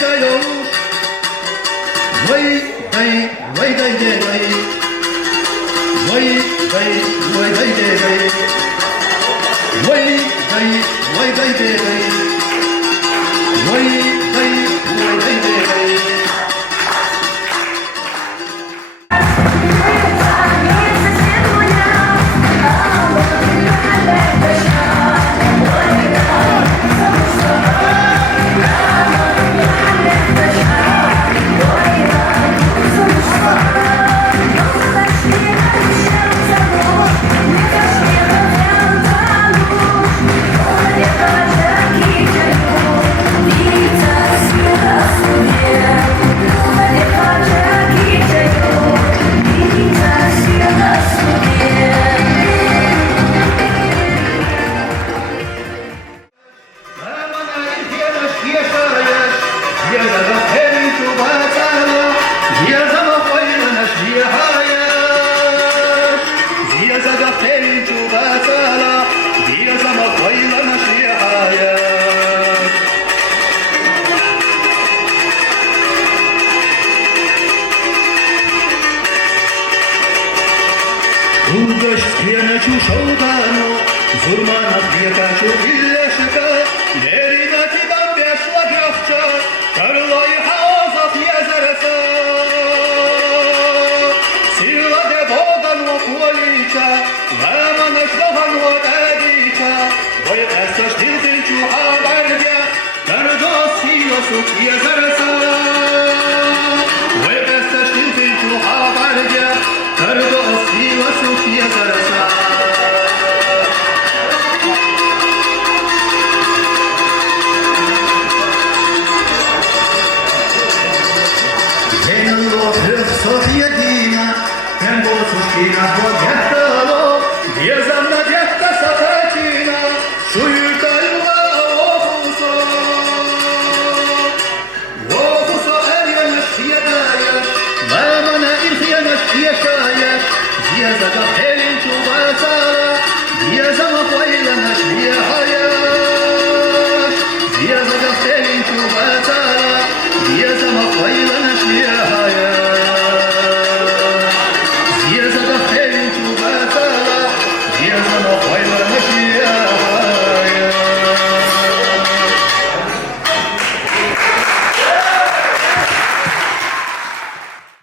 zają. Way, day, way, day, day, day. Way, day, way, day, day, day. Way, day, way, day, day, day. Way, day, way, day, day, day. Dość skwieneciu szodano, zurmana kwietaczu illeszka, nerida ci tam wieszła dziewcza, karlo i chaosach jezerca. Sila de Bogan łokulicza, lemane ślowan łodedicza, bo jest też tiltyciu habergia, kardo silo suk jezerca.